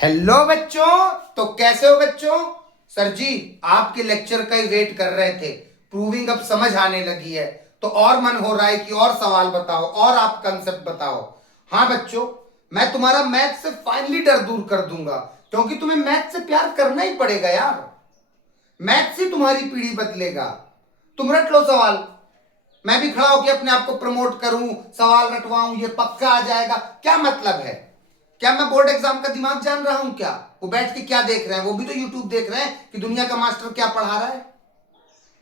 Hello बच्चों। तो कैसे हो बच्चों? सर जी आपके लेक्चर का ही वेट कर रहे थे। प्रूविंग अब समझ आने लगी है तो और मन हो रहा है कि और सवाल बताओ और आप कंसेप्ट बताओ। हाँ बच्चों, मैं तुम्हारा मैथ से फाइनली डर दूर कर दूंगा, क्योंकि तुम्हें मैथ से प्यार करना ही पड़ेगा यार। मैथ से तुम्हारी पीढ़ी बदलेगा। तुम रट लो सवाल, मैं भी खड़ा होकर अपने आप को प्रमोट करूं, सवाल रटवाऊं, ये पक्का आ जाएगा। क्या मतलब है? क्या मैं बोर्ड एग्जाम का दिमाग जान रहा हूं क्या? वो बैठ के क्या देख रहे हैं? वो भी तो यूट्यूब देख रहे हैं कि दुनिया का मास्टर क्या पढ़ा रहा है।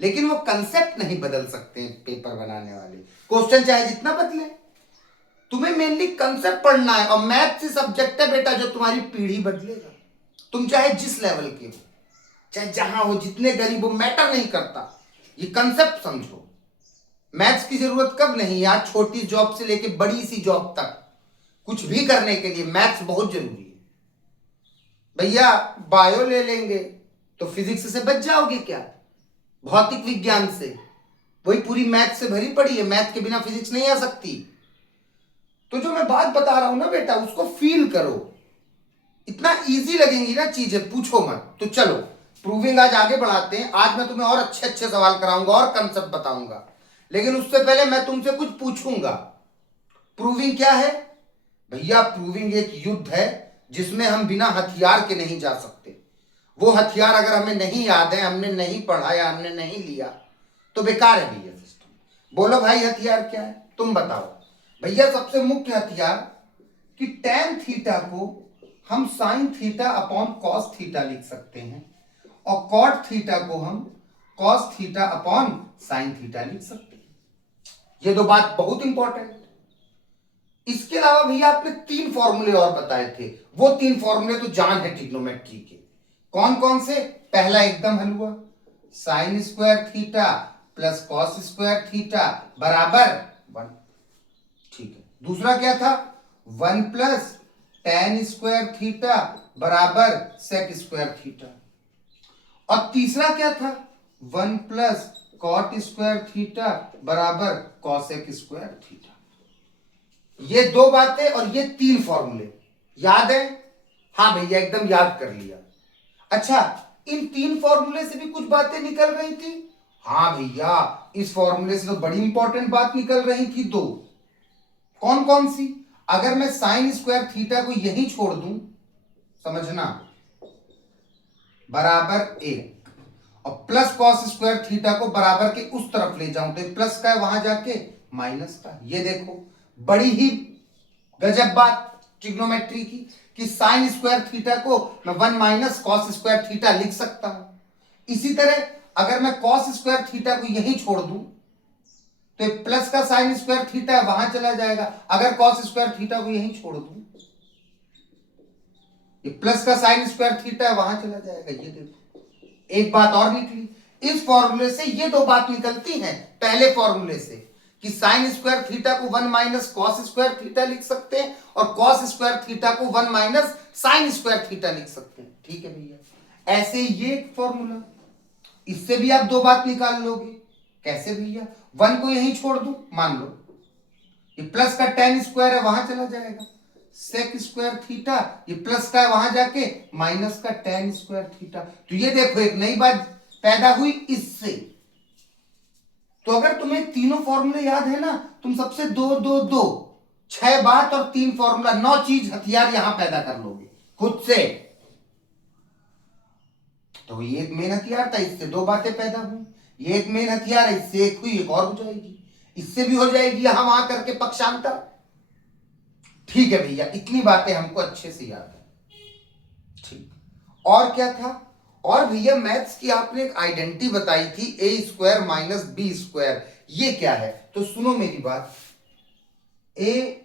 लेकिन वो कंसेप्ट नहीं बदल सकते पेपर बनाने वाले, क्वेश्चन चाहे जितना बदले। तुम्हें मेनली कंसेप्ट पढ़ना है, और मैथ से सब्जेक्ट है बेटा जो तुम्हारी पीढ़ी बदलेगा। तुम चाहे जिस लेवल के हो, चाहे जहां हो, जितने गरीब हो, मैटर नहीं करता। ये कंसेप्ट समझो। मैथ्स की जरूरत कब नहीं है? आज छोटी जॉब से लेके बड़ी सी जॉब तक कुछ भी करने के लिए मैथ्स बहुत जरूरी है। भैया बायो ले लेंगे तो फिजिक्स से बच जाओगे क्या? भौतिक विज्ञान से वही पूरी मैथ से भरी पड़ी है, मैथ के बिना फिजिक्स नहीं आ सकती। तो जो मैं बात बता रहा हूं ना बेटा, उसको फील करो। इतना इजी लगेंगी ना चीजें, पूछो मत। तो चलो प्रूविंग आज आगे बढ़ाते हैं। आज मैं तुम्हें और अच्छे अच्छे सवाल कराऊंगा और कंसेप्ट बताऊंगा, लेकिन उससे पहले मैं तुमसे कुछ पूछूंगा। प्रूविंग क्या है भैया? प्रूविंग एक युद्ध है जिसमें हम बिना हथियार के नहीं जा सकते। वो हथियार अगर हमें नहीं याद है, हमने नहीं पढ़ा या हमने नहीं लिया, तो बेकार है भैया सिस्टम। बोलो भाई हथियार क्या है, तुम बताओ। भैया सबसे मुख्य हथियार कि टेन थीटा को हम sign theta upon cos theta लिख सकते हैं, और कॉट थीटा को हम cos theta upon sine theta लिख सकते हैं। ये दो बात बहुत इंपॉर्टेंट। इसके अलावा भैया आपने तीन फॉर्मूले और बताए थे। वो तीन फॉर्मूले तो जान है ट्रिग्नोमेट्री के। कौन कौन से? पहला एकदम हल हुआ, sign square theta plus cos square theta बराबर 1। ठीक है। दूसरा क्या था? 1 प्लस टेन स्क्वायर थीटा बराबर सेक स्क्वायर थीटा। और तीसरा क्या था? 1 प्लस कॉट स्क्वायर थीटा बराबर कॉसेक स्क्वायर थीटा। ये दो बातें और ये तीन फॉर्मूले याद है? हाँ भैया एकदम याद कर लिया। अच्छा, इन तीन फॉर्मूले से भी कुछ बातें निकल रही थी। हाँ भैया, इस फॉर्मूले से तो बड़ी इंपॉर्टेंट बात निकल रही थी दो। कौन कौन सी? अगर मैं साइन स्क्वायर थीटा को यहीं छोड़ दूं, समझना, बराबर 1, और प्लस कॉस स्क्वायर थीटा को बराबर के उस तरफ ले जाऊं तो प्लस का है, वहां जाके माइनस का। ये देखो बड़ी ही गजब बात ट्रिग्नोमेट्री की, कि साइन स्क्वायर थीटा को मैं 1 माइनस कॉस स्क्वायर थीटा लिख सकता हूं। इसी तरह अगर मैं कॉस स्क्वायर थीटा को यहीं छोड़ दूं तो प्लस का साइन स्क्वायर थीटा है, वहां चला जाएगा। अगर कॉस स्क्वायर थीटा को यहीं छोड़ दूं, ये प्लस का साइन स्क्वायर थीटा है, वहां चला जाएगा। ये देखो एक बात और निकली इस फॉर्मूले से। ये दो बात निकलती हैं पहले फॉर्मूले से, कि साइन स्क्वायर थीटा को 1 माइनस कॉस स्क्वायर थीटा लिख सकते हैं, और कॉस स्क्वायर थीटा को 1 माइनस साइन स्क्वायर थीटा लिख सकते हैं। ठीक है भैया, ऐसे ये फॉर्मूला, इससे भी आप दो बात निकाल लोगे। कैसे भैया? 1 को यहीं छोड़ दूं, मान लो ये प्लस का टेन स्क्वायर है, वहां चला जाएगा सेक स्क्वायर थीटा, ये प्लस का है, वहां जाके माइनस का टेन स्क्वायर थीटा। तो ये देखो एक नई बात पैदा हुई इससे। तो अगर तुम्हें तीनों फॉर्मूले याद है ना, तुम सबसे दो दो दो 6 बात और 3 फॉर्मूला 9 चीज हथियार यहां पैदा कर लोगे खुद से। तो ये एक मेन हथियार था, इससे दो बातें पैदा हुई। ये एक मेन हथियार है, इससे एक हुई, एक और हो जाएगी, इससे भी हो जाएगी यहां वहां करके पक्षांतर। ठीक है भैया, इतनी बातें हमको अच्छे से याद है। ठीक, और क्या था? और भैया मैथ्स की आपने एक आइडेंटिटी बताई थी, ए स्क्वायर माइनस बी स्क्वायर। ये क्या है? तो सुनो मेरी बात, ए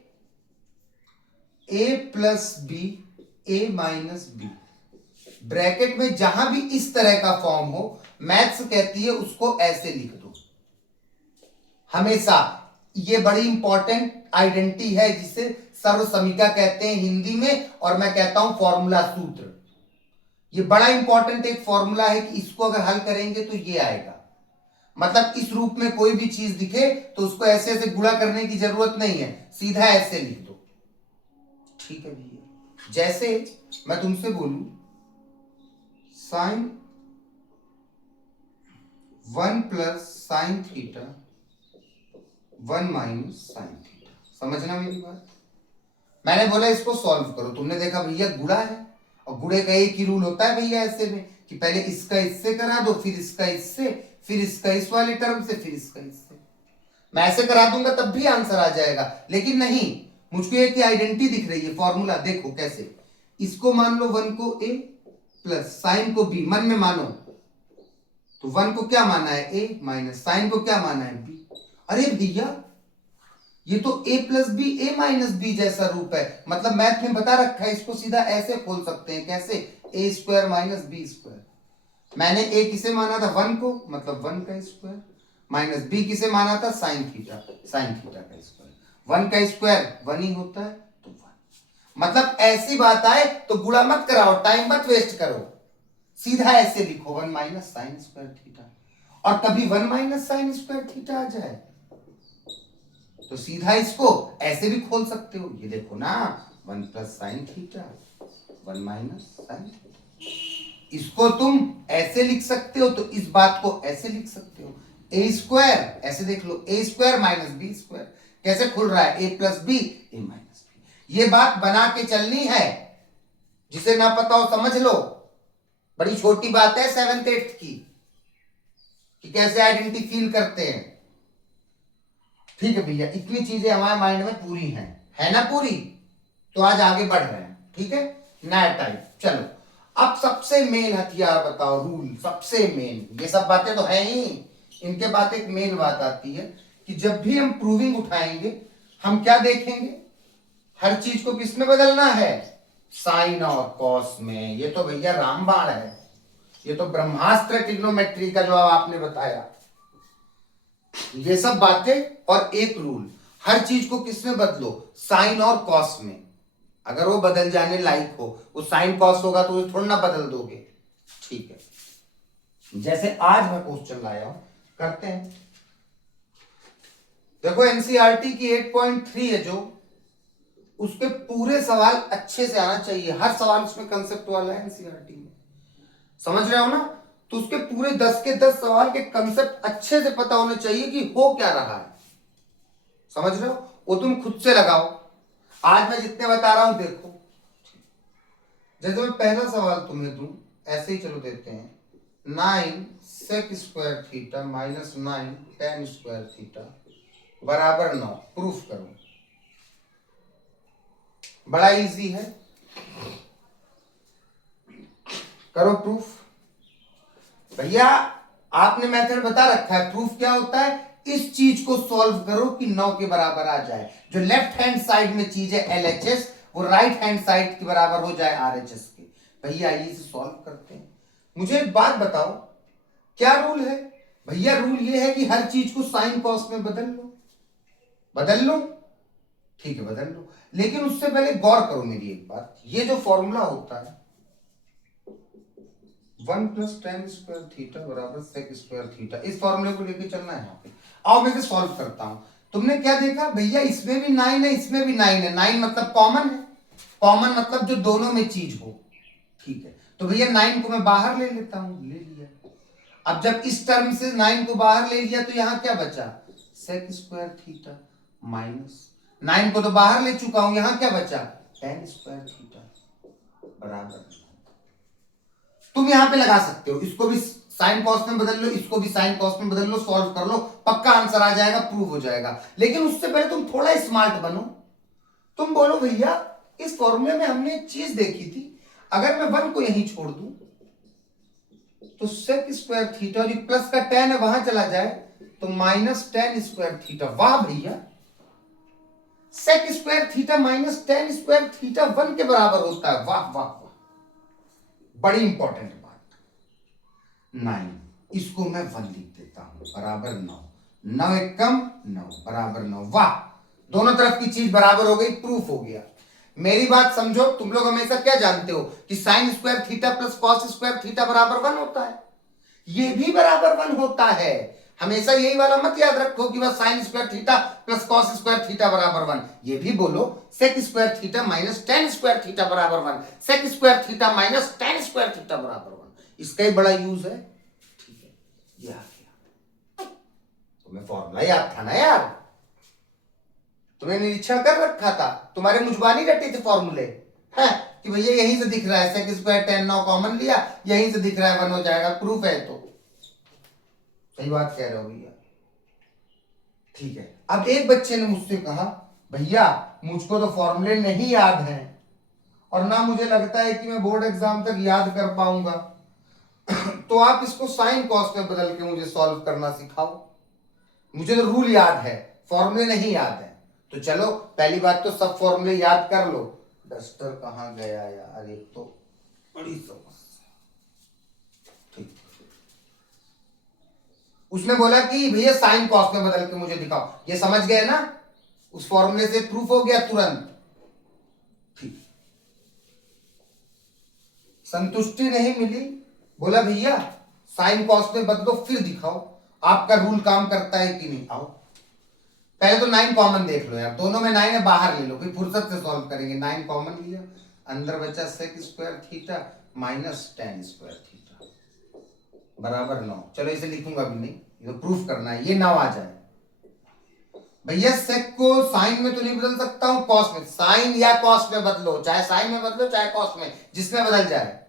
plus B, A minus B, bracket में जहां भी इस तरह का फॉर्म हो, मैथ्स कहती है उसको ऐसे लिख दो हमेशा। ये बड़ी इंपॉर्टेंट आइडेंटिटी है जिसे सर्वसमीका कहते हैं हिंदी में, और मैं कहता हूं फॉर्मूला सूत्र। ये बड़ा इंपॉर्टेंट एक फॉर्मूला है कि इसको अगर हल करेंगे तो ये आएगा। मतलब इस रूप में कोई भी चीज दिखे तो उसको ऐसे ऐसे गुणा करने की जरूरत नहीं है, सीधा ऐसे लिख दो। ठीक है भैया, जैसे मैं तुमसे बोलूं sine 1 plus sine theta 1 minus sine theta, समझना मेरी बात। मैंने बोला इसको सॉल्व करो, तुमने देखा भैया गुणा है, और गुणे का एक ही रूल होता है भैया ऐसे में कि पहले इसका इससे करा दो, फिर इसका इससे, फिर इसका इस वाले टर्म से, फिर इसका इससे। मैं ऐसे करा दूंगा तब भी आंसर आ जाएगा, लेकिन नहीं, मुझको एक आइडेंटिटी दिख रही है, फॉर्मूला देखो कैसे। इसको मान लो 1 को a प्लस साइन को b, मन में मानो, तो 1 को क्या माना है a माइनस साइन को क्या माना है b। अरे भैया ये तो a plus B A minus B जैसा रूप है, मतलब मैथ में बता रखा है, इसको सीधा ऐसे खोल सकते हैं, कैसे, ए स्क्वायर माइनस बी स्क्वायर। मैंने a किसे माना था 1 को, मतलब 1 का स्क्वायर, माइनस b किसे माना था साइन थीटा का स्क्वायर। 1 का स्क्वायर 1 ही होता है तो 1, मतलब ऐसी बात आए तो गुणा मत कराओ, टाइम मत वेस्ट करो, सीधा ऐसे लिखो 1 माइनस साइन स्क्वायर थीटा, और कभी 1 माइनस साइन स्क्वायर थीटा आ जाए तो सीधा इसको ऐसे भी खोल सकते हो, ये देखो ना 1 plus sine theta 1 minus sine theta. इसको तुम ऐसे लिख सकते हो, तो इस बात को ऐसे लिख सकते हो, ए स्क्वायर, ऐसे देख लो ए स्क्वायर माइनस बी स्क्वायर, कैसे खुल रहा है, ए plus B A minus B. ये बात बना के चलनी है, जिसे ना पता हो समझ लो, बड़ी छोटी बात है 7th 8th की, कि कैसे आइडेंटिटी फील करते हैं। ठीक है भैया, इतनी चीजें हमारे माइंड में पूरी हैं, है ना पूरी, तो आज आगे बढ़ रहे हैं, ठीक है। नया टाइप, चलो अब सबसे मेन हथियार बताओ, रूल सबसे मेन, ये सब बातें तो है ही, इनके बाद एक मेन बात आती है कि जब भी हम प्रूविंग उठाएंगे हम क्या देखेंगे, हर चीज को किस में बदलना है, साइन और कॉस में। ये तो भैया रामबाण है, ये तो ब्रह्मास्त्र ट्रिग्नोमेट्री का जो आपने बताया, ये सब बातें और एक रूल, हर चीज को किस में बदलो, साइन और कॉस में। अगर वो बदल जाने लायक हो, वो साइन कॉस होगा तो थोड़ा ना बदल दोगे, ठीक है। जैसे आज मैं क्वेश्चन लाया हूं, करते हैं। देखो एनसीईआरटी की 8.3 है जो, उसके पूरे सवाल अच्छे से आना चाहिए, हर सवाल उसमें कंसेप्ट वाला है एनसीईआरटी में, समझ रहे हो ना। तो उसके पूरे 10 के 10 सवाल के कंसेप्ट अच्छे से पता होने चाहिए कि हो क्या रहा है, समझ रहे हो, वो तुम खुद से लगाओ। आज मैं जितने बता रहा हूं देखो, जैसे मैं पहला सवाल तुम्हें दूं, ऐसे ही चलो देते हैं, 9 sec square theta minus 9 tan square theta बराबर 9, प्रूफ करो। बड़ा इजी है, करो प्रूफ। भैया आपने मेथड बता रखा है, प्रूफ क्या होता है, इस चीज को सॉल्व करो कि 9 के बराबर आ जाए, जो लेफ्ट हैंड साइड में चीज है LHS, वो राइट हैंड साइड के बराबर हो जाए RHS के। भैया आइए इसे सॉल्व करते हैं। मुझे एक बात बताओ, क्या रूल है भैया, रूल ये है कि हर चीज को साइन कॉस में बदल लो, बदल लो, ठीक है बदल लो, लेकिन उससे पहले गौर करो मेरी एक बात, ये जो फॉर्मूला होता है 1 प्लस टेन स्क्वायर थीटा बराबर सेक स्क्वायर थीटा, इस फॉर्मूले को लेके चलना है यहाँ पे। आओ मैं इसे सॉल्व करता हूं। तुमने क्या देखा भैया, इसमें भी 9 है, इसमें भी 9 है, 9 मतलब कॉमन है, कॉमन मतलब जो दोनों में चीज हो, ठीक है। तो भैया 9 को मैं बाहर ले लेता हूं, ले लिया। अब जब इस टर्म से 9 को बाहर ले लिया तो यहां क्या बचा, सेक स्क्वायर थीटा माइनस 9 को तो बाहर ले चुका हूं, यहां क्या बचा, टेन स्क्वायर थीटा बराबर। तुम यहां पे लगा सकते हो, इसको भी साइन कॉस में बदल लो, इसको भी साइन कॉस में बदल लो, सॉल्व कर लो, पक्का आंसर आ जाएगा, प्रूव हो जाएगा। लेकिन उससे पहले तुम थोड़ा स्मार्ट बनो, तुम बोलो भैया इस फॉर्मूले में हमने एक चीज देखी थी, अगर मैं 1 को यहीं छोड़ दूं तो सेक स्क्वायर थीटा, और प्लस का टेन है वहां चला जाए तो माइनस टेन स्क्वायर थीटा। वाह भैया, sec square theta minus tan square theta 1 के बराबर होता है, वाह वाह वाह, बड़ी इंपॉर्टेंट बात। 9, इसको मैं 1 लिख देता हूं, बराबर 9, 9 एक कम 9 बराबर 9, वाह, दोनों तरफ की चीज बराबर हो गई, प्रूफ हो गया। मेरी बात समझो, तुम लोग हमेशा क्या जानते हो कि sign square theta plus cos square theta बराबर 1 होता है, ये भी बराबर 1 होता है, हमेशा यही वाला मत याद रखो कि बस sine square theta plus cos square theta बराबर 1। ये भी बोलो sec square theta minus tan square theta बराबर 1, sec square theta minus tan square theta बराबर 1। इसका ही बड़ा यूज है। ठीक है, ये आ गया। तुम्हें फॉर्मूला याद था ना यार, तुमने निरीक्षण कर रखा था, तुम्हारे मुजबानी रटे थे फॉर्मूले है कि भैया यहीं से दिख रहा है सेक स्क्वायर टेन, 9 कॉमन लिया, यहीं से दिख रहा है 1 हो जाएगा, प्रूफ है। तो सही बात कह रहे हो भैया। ठीक है, अब एक बच्चे ने मुझसे कहा भैया मुझको तो फॉर्मूले नहीं याद हैं और ना मुझे लगता है कि मैं बोर्ड एग्जाम तक याद कर पाऊंगा तो आप इसको साइन कॉस में बदल के मुझे सॉल्व करना सिखाओ। मुझे तो रूल याद है, फॉर्मूले नहीं याद है। तो चलो पहली बात तो सब फॉर्मूले याद कर लो। डस्टर कहां गया यार, एक तो बड़ी समस्या। ठीक, उसने बोला कि भैया साइन कॉस में बदल के मुझे दिखाओ। ये समझ गए ना, उस फॉर्मूले से प्रूफ हो गया तुरंत। ठीक, संतुष्टि नहीं मिली, बोला भैया साइन कॉस में बदलो फिर दिखाओ आपका रूल काम करता है कि नहीं। आओ पहले तो 9 कॉमन देख लो यार, दोनों में 9 है, बाहर ले लो, फिर फुर्सत से सॉल्व करेंगे। 9 कॉमन लिया, अंदर बचा sec square theta minus tan square theta बराबर 9। चलो इसे लिखूंगा भी नहीं, ये तो प्रूफ करना है, ये 9 आ जाए। भैया सेक को साइन में तो नहीं बदल सकता हूं, कॉस में। साइन या कॉस में बदलो, चाहे साइन में बदलो चाहे कॉस में, जिसमें बदल जाए।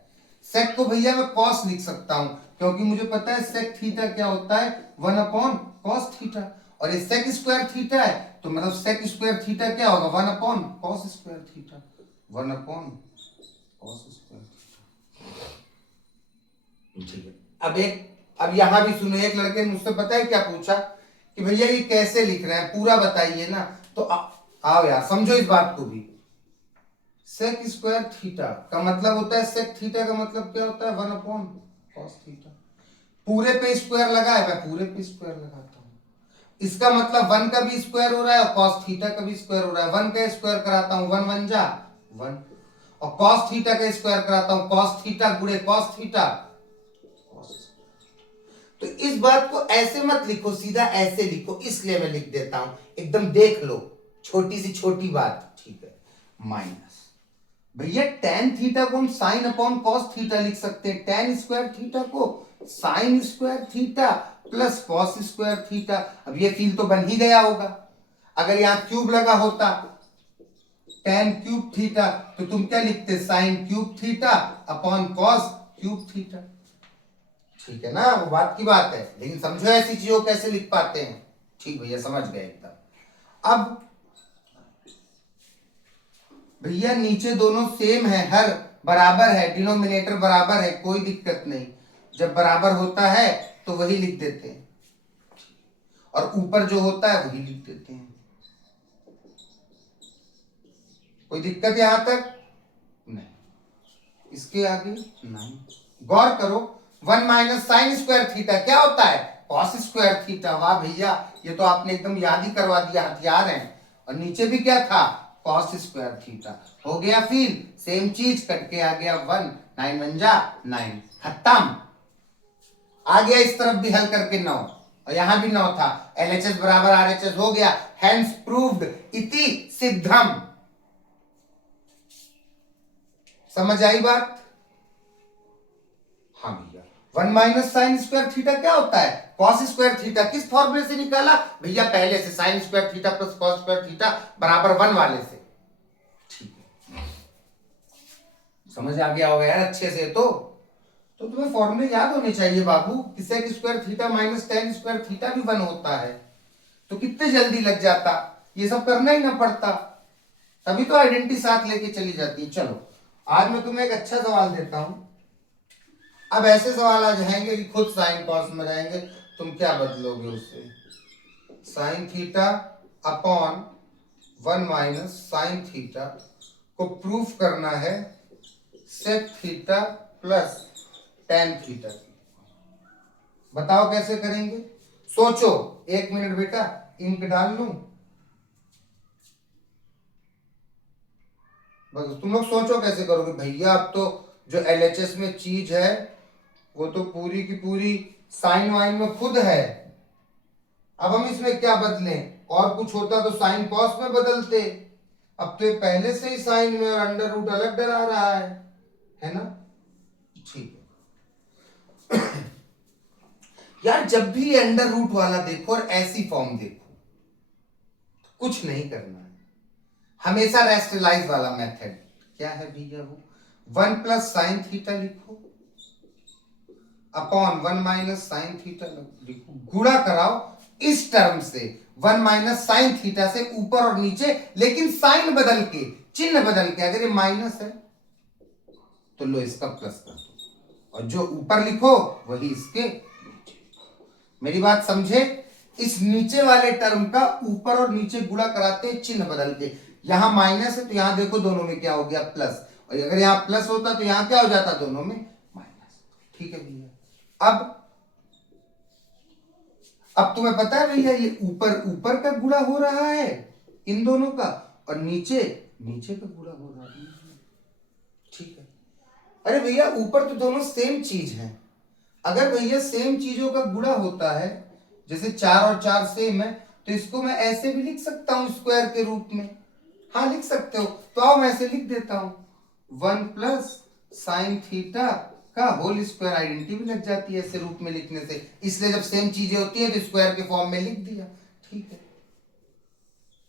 सेक को भैया मैं कॉस लिख सकता हूं क्योंकि मुझे पता है सेक थीटा क्या होता है, 1 अपॉन कॉस थीटा। और ये सेक स्क्वायर थीटा है तो मतलब सेक स्क्वायर थीटा क्या होगा, 1 upon cos square theta, 1 upon cos square theta. ठीक है, अब यहां भी सुनो, एक लड़के ने मुझसे पता है क्या पूछा कि भैया ये कैसे लिख रहे हैं, पूरा बताइए ना। तो आओ यार समझो इस बात को भी। सेक स्क्वायर थीटा का मतलब होता है, सेक थीटा का मतलब क्या होता है, 1 अपॉन कॉस थीटा। पूरे पे स्क्वायर लगा है, मैं पूरे पे स्क्वायर लगाता हूं। इसका मतलब 1 का भी स्क्वायर हो रहा है और कॉस थीटा का भी स्क्वायर हो रहा है। 1 का स्क्वायर कराता हूं, 1 1 जा 1, और कॉस थीटा का स्क्वायर कराता हूं, कॉस थीटा गुणे कॉस थीटा। तो इस बात को ऐसे मत लिखो, सीधा ऐसे लिखो, इसलिए मैं लिख देता हूं, एकदम देख लो, छोटी सी छोटी बात। ठीक है, माइनस भैया टेन थीटा को हम साइन अपॉन कॉस थीटा लिख सकते हैं। टेन स्क्वायर थीटा को sign square theta plus cos square theta. अब ये फील तो बन ही गया होगा। अगर यहां क्यूब लगा होता टेन क्यूब थीटा तो तुम क्या लिखते, sine cube theta upon cos cube theta. ठीक है ना, वो बात की बात है, लेकिन समझो ऐसी चीजों को कैसे लिख पाते हैं। ठीक भैया, समझ गए एकदम। अब भैया नीचे दोनों सेम है, हर बराबर है, डिनोमिनेटर बराबर है, कोई दिक्कत नहीं। जब बराबर होता है तो वही लिख देते हैं और ऊपर जो होता है वही लिख देते हैं। कोई दिक्कत यहां तक नहीं, इसके आगे नहीं। गौर करो, 1 माइनस साइन स्क्वायर थीटा क्या होता है, कॉस स्क्वायर थीटा। वाह भैया, ये तो आपने एकदम याद ही करवा दिया, हथियार है। और नीचे भी क्या था, कॉस स्क्वायर थीटा। हो गया, फिर सेम चीज कट के आ गया 1, 9 1 जा 9, खत्म। आ गया इस तरफ भी हल करके 9, और यहां भी 9 था। एलएचएस बराबर आरएचएस हो गया, हेंस प्रूव्ड इति सिद्धम। समझ आई बात। हाँ भैया, 1 माइनस साइन स्क्वायर थीटा क्या होता है, कॉस स्क्वायर थीटा। किस फॉर्मूले से निकाला भैया, पहले से, sign square theta plus cos square theta बराबर 1 वाले से। ठीक है, समझ आ गया होगा यार अच्छे से। तो तुम्हें फॉर्मूले याद होने चाहिए बाबू। Sec square theta minus tan square theta भी 1 होता है, तो कितने जल्दी लग जाता, ये सब करना ही ना पड़ता, तभी तो आइडेंटिटी साथ लेके चली जाती है। चलो आज मैं तुम्हें एक अच्छा सवाल देता हूं। अब ऐसे सवाल आ जाएंगे कि खुद साइन कॉस में रहेंगे, तुम क्या बदलोगे उससे। Sine theta upon 1 minus sine theta को प्रूफ करना है sec theta plus tan theta. बताओ कैसे करेंगे, सोचो 1 मिनट बेटा, इंक डाल लूं। बस तुम लोग सोचो कैसे करोगे भैया। अब तो जो एलएचएस में चीज है वो तो पूरी की पूरी साइन वाइन में खुद है। अब हम इसमें क्या बदलें, और कुछ होता तो साइन कॉस में बदलते, अब तो ये पहले से ही साइन में और अंडर रूट अलग डरा रहा है ना। ठीक है यार, जब भी अंडर रूट वाला देखो और ऐसी फॉर्म देखो, कुछ नहीं करना है, हमेशा रेस्टलाइज वाला मेथड। क्या है भैया वो, 1 प्लस साइन थीटा लिखो अपॉन 1 माइनस साइन थीटा लिखो, गुणा कराओ इस टर्म से 1 माइनस साइन थीटा से ऊपर और नीचे, लेकिन साइन बदल के, चिन्ह बदल के। अगर ये माइनस है तो लो इसका प्लस कर दो, और जो ऊपर लिखो वही इसके नीचे। मेरी बात समझे, इस नीचे वाले टर्म का ऊपर और नीचे गुणा कराते हैं चिन्ह बदल के। यहां माइनस है तो यहां देखो दोनों में क्या हो गया, प्लस, और अगर यहां प्लस होता तो यहां क्या हो जाता, दोनों में माइनस। ठीक है भैया, अब तुम्हें पता है भैया, ये ऊपर ऊपर का गुणा हो रहा है इन दोनों का, और नीचे नीचे का गुणा हो रहा है। ठीक है, अरे भैया ऊपर तो दोनों सेम चीज है। अगर भैया सेम चीजों का गुणा होता है, जैसे 4 और 4 सेम है, तो इसको मैं ऐसे भी लिख सकता हूं स्क्वायर के रूप में। हाँ लिख सकते हो, तो आओ मैं ऐसे लिख देता हूं, 1 प्लस साइन थीटा का होल स्क्वायर। आइडेंटिटी भी लग जाती है ऐसे रूप में लिखने से, इसलिए जब सेम चीजें होती है तो स्क्वायर के फॉर्म में लिख दिया। ठीक है,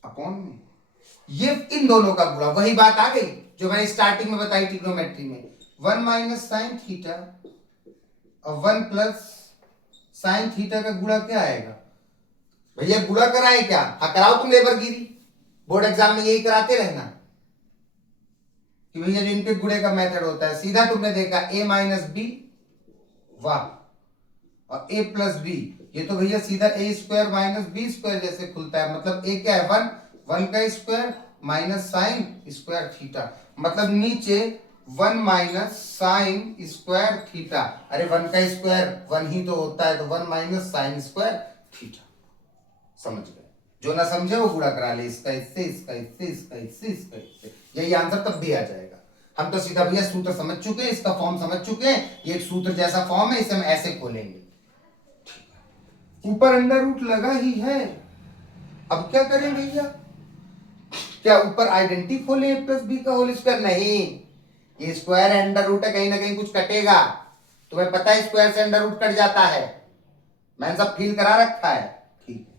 अपॉन में ये इन दोनों का गुणा, वही बात आ गई जो मैंने स्टार्टिंग में बताई ट्रिग्नोमेट्री में, 1 माइनस साइन थीटा और 1 प्लस साइन थीटा का गुणा क्या आएगा भैया, गुणा कराए क्या, हाँ कराओ तुम लेबरगिरी, बोर्ड एग्जाम में यही कराते रहना कि भैया जो इनके गुणे का मेथड होता है, सीधा तुमने देखा a माइनस बी, वाह, और a प्लस बी, ये तो भैया सीधा a square minus B square जैसे खुलता है। मतलब a क्या है, 1 का square minus sine square theta, मतलब नीचे 1 माइनस साइन स्क्वायर थीटा। अरे 1 का स्क्वायर 1 ही तो होता है, तो 1 माइनस साइन स्क्वायर थीटा। समझ गए, जो ना समझे वो गुणा करा ले, इसका इससे, इसका इससे, इसका इससे, इसका इससे, यही आंसर तब भी आ जाएगा। हम तो सीधा भैया सूत्र समझ चुके हैं, इसका फॉर्म समझ चुके हैं, ये एक सूत्र जैसा फॉर्म है, इसे हम ऐसे खोलेंगे। ऊपर अंडर रूट लगा ही है, अब क्या करें भैया, क्या ऊपर आइडेंटिटी खोले a प्लस बी का होल स्क्वायर, नहीं, ये स्क्वायर अंडर रूट है, कहीं ना कहीं कुछ कटेगा, तुम्हें पता है स्क्वायर से अंडर रूट कट जाता है, मैंने सब फील करा रखा है। ठीक है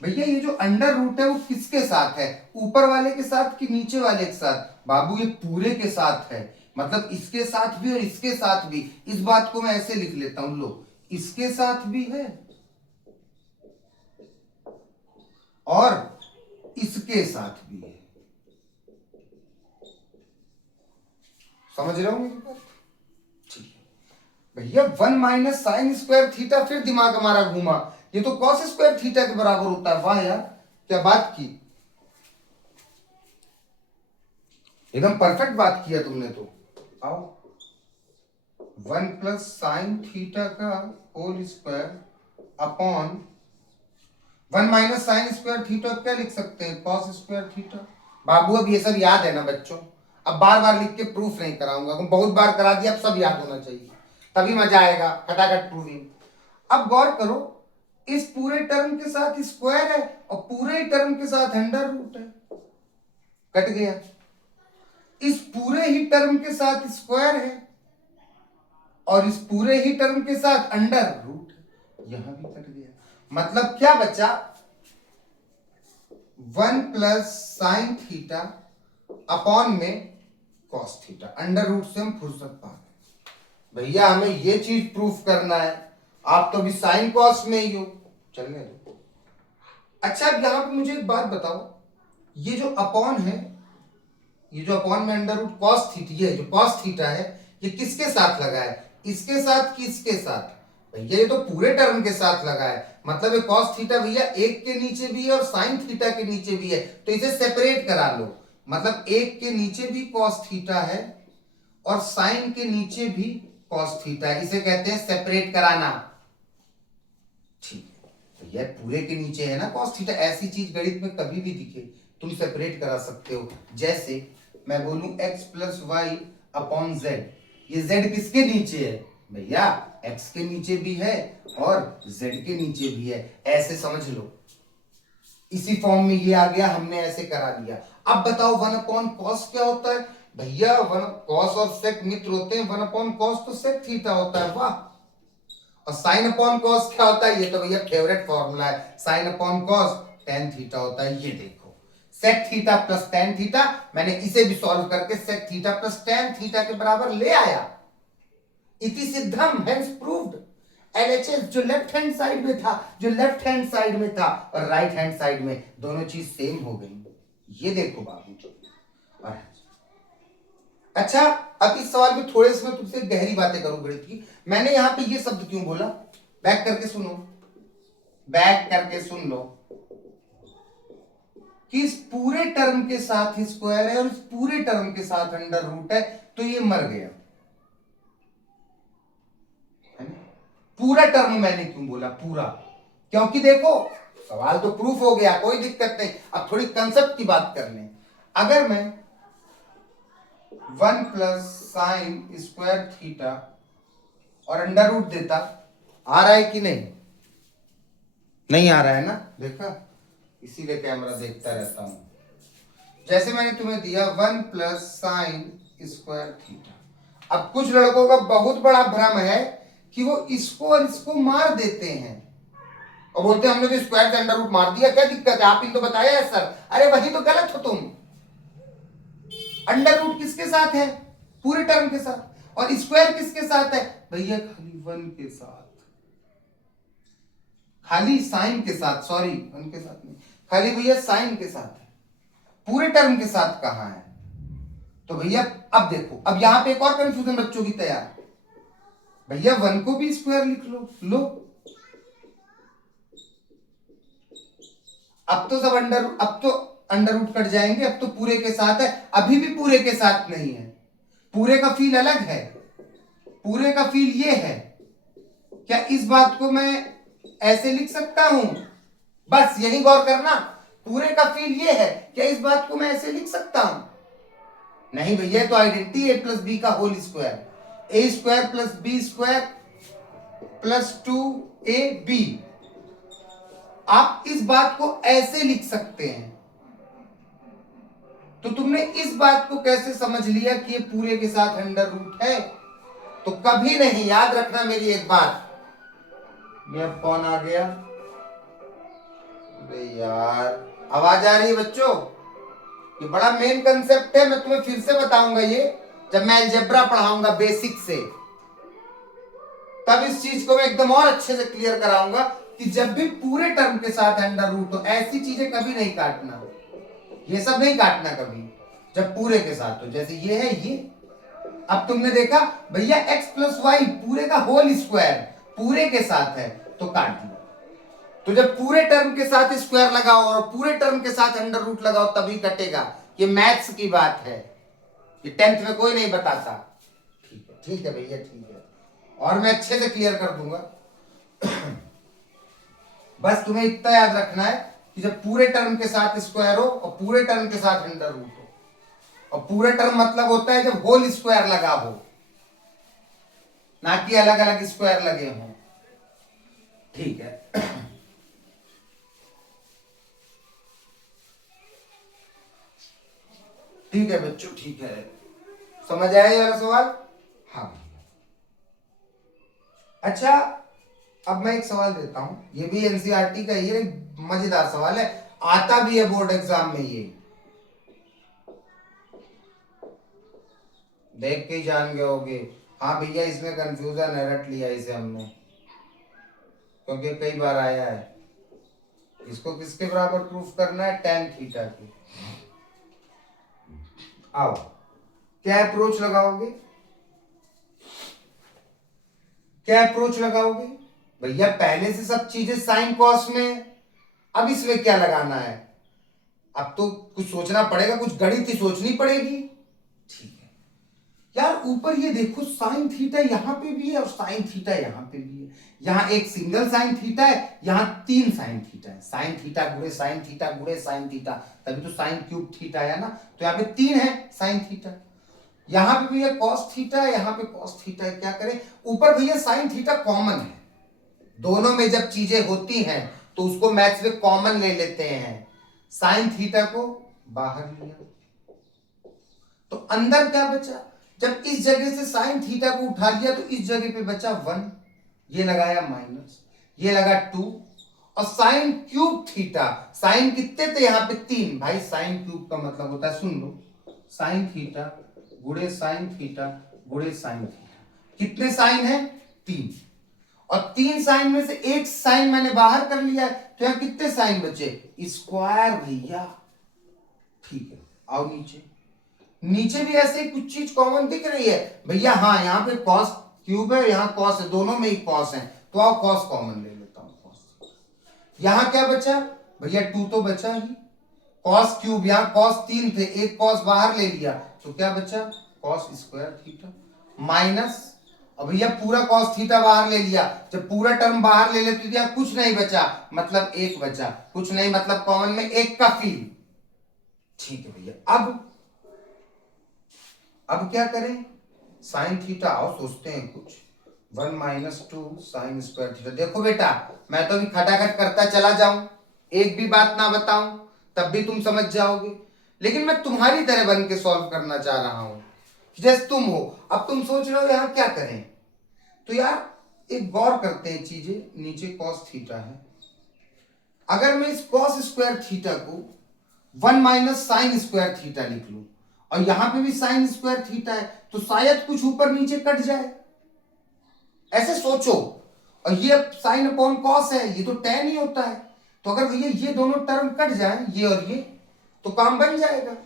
भैया, ये जो अंडर रूट है वो किसके साथ है, ऊपर वाले के साथ कि नीचे वाले के साथ, बाबू ये पूरे के साथ है, मतलब इसके साथ भी और इसके साथ भी। इस बात को मैं ऐसे लिख लेता हूं, लो इसके साथ भी है और इसके साथ भी है, समझ रहे हो मेरी बात। ठीक है भैया, 1 माइनस साइन स्क्वायर थीटा, फिर दिमाग हमारा घूमा, ये तो कॉस स्क्वायर थीटा के बराबर होता है। वाह यार, क्या बात की, एकदम परफेक्ट बात किया तुमने तो। आओ, 1 प्लस साइन थीटा का whole square upon 1 minus sine square theta, क्या लिख सकते हैं, कॉस स्क्वायर थीटा। बाबू अब ये सब याद है ना बच्चों, अब बार बार लिख के प्रूफ नहीं कराऊंगा, बहुत बार करा दिया, अब सब याद होना चाहिए, तभी मजा आएगा फटाफट प्रूविंग। अब गौर करो, इस पूरे टर्म के साथ स्क्वायर है और पूरे टर्म के साथ अंडर रूट है, कट गया। इस पूरे ही टर्म के साथ स्क्वायर है और इस पूरे ही टर्म के साथ अंडर रूट है, यहां भी कट गया। मतलब क्या बचा, 1 प्लस साइन थीटा अपॉन में कॉस थीटा, अंडर रूट से हम फुर्सत पा गए। भैया हमें ये चीज प्रूफ करना है, आप तो अभी साइन कॉस में ही हो, चलने दो। अच्छा अब यहां पे मुझे एक बात बताओ, ये जो अपॉन है, ये जो अपॉन में अंडर रूट कॉस थीटा, ये जो कॉस थीटा है, ये किसके साथ लगा है, इसके साथ कि इसके साथ, भैया ये तो पूरे टर्म के साथ लगा है, मतलब ये कॉस थीटा भैया एक के नीचे भी है और साइन थीटा के नीचे भी है, तो इसे सेपरेट करा लो, मतलब एक के नीचे भी कॉस थीटा है और साइन के नीचे भी कॉस थीटा है, इसे कहते हैं सेपरेट कराना। ठीक है भैया, पूरे के नीचे है ना कॉस थीटा, ऐसी चीज गणित में कभी भी दिखे तुम सेपरेट करा सकते हो। जैसे मैं बोलूं x plus Y upon Z, ये z किसके नीचे है, भैया x के नीचे भी है और z के नीचे भी है, ऐसे समझ लो। इसी फॉर्म में ये आ गया, हमने ऐसे करा दिया। अब बताओ 1/cos क्या होता है? भैया 1 cos और sec मित्र होते हैं, 1/cos तो sec थीटा होता है। वाह। और sin/cos क्या होता है? ये तो भैया फेवरेट फॉर्मूला है, sin/cos tan थीटा होता है। ये देखो sec theta plus tan theta, मैंने इसे भी सॉल्व करके sec theta plus tan theta के बराबर ले आया। इति सिद्धम, हेंस प्रूव्ड। LHS जो लेफ्ट हैंड साइड में था, और राइट हैंड साइड में, दोनों चीज सेम हो गई। ये देखो बाबू। अच्छा, अब इस सवाल में थोड़े से मैं तुमसे गहरी बातें करूं गणित की। मैंने यहां पे ये शब्द क्यों बोला? बैक करके सुनो, बैक करके सुन लो कि इस पूरे टर्म के साथ स्क्वायर है और इस पूरे टर्म के साथ अंडर रूट है, तो ये मर गया। पूरा टर्म मैंने क्यों बोला पूरा? क्योंकि देखो सवाल तो प्रूफ हो गया, कोई दिक्कत नहीं। अब थोड़ी कंसेप्ट की बात कर लें। अगर मैं 1 प्लस साइन स्क्वायर थीटा और अंडर रूट देता, आ रहा है कि नहीं? नहीं आ रहा है ना, देखा? इसीलिए कैमरा देखता रहता हूं। जैसे मैंने तुम्हें दिया 1 प्लस साइन स्क्वायर थीटा। अब कुछ लड़कों का बहुत बड़ा भ्रम है कि वो इसको और इसको मार देते हैं और बोलते हैं हमने तो स्क्वायर से अंडर रूट मार दिया, क्या दिक्कत है? आप ही तो बताया है सर। अरे वही तो गलत हो तुम। अंडर रूट किसके साथ है? पूरे टर्म के साथ। और स्क्वायर किसके साथ है? भैया खाली 1 के साथ, खाली साइन के साथ, सॉरी 1 के साथ नहीं, खाली भैया साइन के साथ है। पूरे टर्म के साथ कहां है? तो भैया अब देखो, अब यहां पे एक और कंफ्यूजन बच्चों की तैयार। भैया 1 को भी स्क्वायर लिख लो। अब तो अंडर रूट कट जाएंगे, अब तो पूरे के साथ है। अभी भी पूरे के साथ नहीं है, पूरे का फील अलग है। पूरे का फील ये है। क्या इस बात को मैं ऐसे लिख सकता हूं? बस यही गौर करना, पूरे का फील ये है। क्या इस बात को मैं ऐसे लिख सकता हूं? नहीं भैया, तो आइडेंटिटी a प्लस बी का whole square, a square plus B square plus 2ab। आप इस बात को ऐसे लिख सकते हैं। तो तुमने इस बात को कैसे समझ लिया कि ये पूरे के साथ अंडर रूट है? तो कभी नहीं, याद रखना मेरी एक बात। ये अब कौन आ गया? अरे यार, आवाज आ रही है बच्चों? ये बड़ा मेन कंसेप्ट है, मैं तुम्हें फिर से बताऊंगा ये जब मैं अलजेब्रा पढ़ाऊंगा बेसिक से, तब इस चीज को मैं एकदम और अच्छे से क्लियर कराऊंगा कि जब भी पूरे टर्म के साथ अंडर रूट हो, ऐसी चीजें कभी नहीं काटना, ये सब नहीं काटना कभी। जब पूरे के साथ हो, जैसे ये है ये। अब तुमने देखा भैया x प्लस वाई पूरे का होल स्क्वायर पूरे के साथ है, तो काट दिया। तो जब पूरे टर्म के साथ स्क्वायर लगाओ और पूरे टर्म के साथ अंडर रूट लगाओ तभी कटेगा। ये मैथ्स की बात है, ये 10th में कोई नहीं बताता। ठीक है भैया, ठीक है, और मैं अच्छे से क्लियर कर दूंगा। बस तुम्हें इतना याद रखना है कि जब पूरे टर्म के साथ स्क्वायर हो और पूरे टर्म के साथ अंडर रूट हो, और पूरे टर्म मतलब होता है जब होल स्क्वायर लगा हो, ना कि अलग अलग स्क्वायर लगे हों। ठीक है, ठीक है बच्चों, ठीक है, समझ आया ये वाला सवाल? हाँ। अच्छा, अब मैं एक सवाल देता हूं, ये भी एनसीईआरटी का, ये मजेदार सवाल है, आता भी है बोर्ड एग्जाम में। ये देख के ही जान गए होगे। हाँ भैया, इसमें कंफ्यूजन है, रट लिया इसे हमने, क्योंकि कई बार आया है। इसको किसके बराबर प्रूफ करना है? tan थीटा की। आओ, क्या अप्रोच लगाओगे? क्या अप्रोच लगाओगे? भैया पहले से सब चीजें साइन कॉस में, अब इसमें क्या लगाना है? अब तो कुछ सोचना पड़ेगा, कुछ गणित ही सोचनी पड़ेगी। ठीक है यार, ऊपर ये देखो साइन थीटा यहां पे भी है और साइन थीटा यहां पे भी है। यहां एक सिंगल साइन थीटा है, यहां 3 साइन थीटा है। साइन थीटा गुणे साइन थीटा गुणे साइन थीटा, तभी तो साइन क्यूब थीटा है ना। तो यहां पे 3 है साइन थीटा। यहां पे भैया कॉस थीटा है, यहां पे कॉस थीटा है, क्या करें, ऊपर भैया साइन थीटा कॉमन है, दोनों में जब चीजें होती हैं तो उसको मैथ्स में कॉमन ले लेते हैं, साइन थीटा को बाहर लिया तो अंदर क्या बचा, जब इस जगह से साइन थीटा को उठा लिया तो इस जगह पे बचा 1, ये लगाया माइनस, ये लगा 2, और साइन क्यूब थीटा, साइन कितने थे यहाँ पे 3, भाई साइन क्यूब का मतलब होता है, सुन लो, साइन थीटा गुणे साइन थीटा गुणे साइन थीटा, कितने साइन है 3, और 3 साइन में से एक साइन मैंने बाहर कर लिया है, तो यहाँ कितने साइन बचे, स्क्वायर भैया, ठीक है, आओ नीचे, नीचे भी ऐसे कुछ चीज कॉमन दिख रही है भैया, हाँ यहाँ पे कॉस क्यूब है, यहाँ कॉस है, दोनों में ही कॉस है, तो आओ कॉस कॉमन ले लेता हूं, कॉस, यहाँ क्या बचा भैया 2 तो बचा ही, कॉस क्यूब, यहाँ कॉस 3 थे, एक कॉस बाहर ले लिया तो क्या बचा कॉस स्क्वायर थीटा माइनस, अब भैया पूरा कॉस थीटा बाहर ले लिया, जब पूरा टर्म बाहर ले लेते तो कुछ नहीं बचा, मतलब एक बचा, कुछ नहीं मतलब कॉमन में एक का फील, ठीक है भैया। अब क्या करें, साइन थीटा, आओ सोचते हैं कुछ, 1 माइनस 2 साइन स्क्वायर थीटा, देखो बेटा मैं तो अभी खटाखट करता चला जाऊं, एक भी बात ना बताऊं तब भी तुम समझ जाओगे, लेकिन मैं तुम्हारी तरह बन के सॉल्व करना चाह रहा हूं, जैसे तुम हो। अब तुम सोच रहे हो यहां क्या करें, तो यार एक गौर करते हैं चीजें, नीचे कॉस थीटा है, अगर मैं इस कॉस स्क्वायर थीटा को 1 माइनस साइन स्क्वायर थीटा लिख लूं, और यहां पे भी साइन स्क्वायर थीटा है, तो शायद कुछ ऊपर नीचे कट जाए, ऐसे सोचो, और ये साइन अपॉन कॉस है, ये तो tan ही होता है, तो अगर भैया ये दोनों टर्म कट जाए, ये और ये, तो काम बन जाएगा,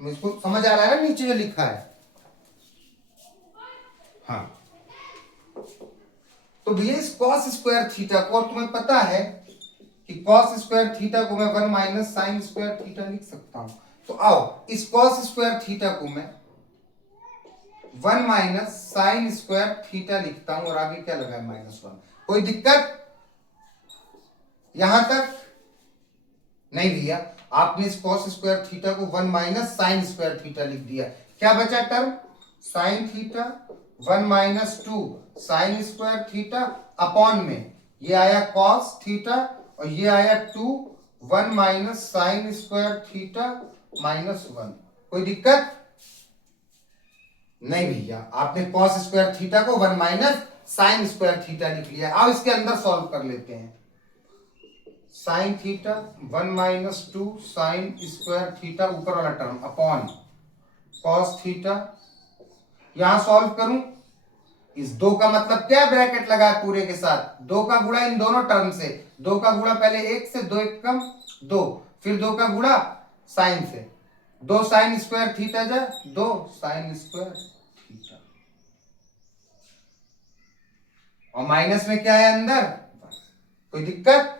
इसको समझ आ रहा है ना नीचे जो लिखा है, हाँ, तो भैया इस कॉस स्क्वायर थीटा को, और तुम्हें पता है कि कॉस स्क्वायर थीटा को मैं 1 माइनस साइन स्क्वायर थीटा लिख सकता हूं, तो आओ इस कॉस स्क्वायर थीटा को मैं 1 माइनस साइन स्क्वायर थीटा लिखता हूं, और आगे क्या लगा है -1, कोई दिक्कत यहां तक नहीं भैया, आपने इस कॉस स्क्वायर थीटा को 1 माइनस साइन स्क्वायर थीटा लिख दिया, क्या बचा term sign theta 1 minus 2 sign square theta upon में ये आया कॉस थीटा, और ये आया 2 1 माइनस साइन स्क्वायर थीटा -1, कोई दिक्कत नहीं भैया, आपने कॉस स्क्वायर थीटा को 1 माइनस साइन स्क्वायर थीटा लिख लिया। अब इसके अंदर सॉल्व कर लेते हैं, sign theta 1 minus 2 sign square theta ऊपर वाला टर्म अपॉन कॉस थीटा, यहां सॉल्व करूं, इस 2 का मतलब क्या ब्रैकेट लगा है पूरे के साथ, 2 का गुणा इन दोनों टर्म से, 2 का गुणा पहले 1 से, 2 1 कम 2, फिर 2 का गुणा साइन से, 2 साइन स्क्वायर थीटा जा 2 साइन स्क्वायर थीटा, और माइनस में क्या है अंदर, कोई दिक्कत,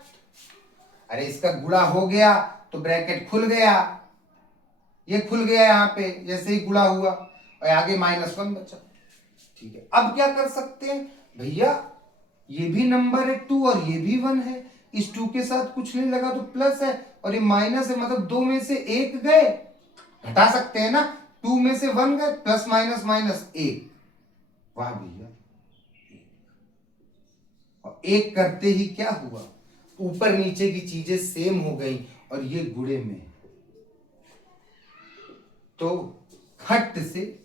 अरे इसका गुणा हो गया तो ब्रैकेट खुल गया, ये खुल गया यहाँ पे जैसे ही गुणा हुआ, और आगे -1 बचा, ठीक है। अब क्या कर सकते हैं भैया, ये भी नंबर है 2 और ये भी 1 है, इस 2 के साथ कुछ नहीं लगा तो प्लस है, और ये माइनस है, मतलब 2 में से 1 गए, घटा सकते हैं ना, 2 में से 1 गए, प्लस माइनस माइनस 1, वाह भैया, और 1 करते ही क्या हुआ, ऊपर नीचे की चीजें सेम हो गई, और ये गुणे में, तो खट से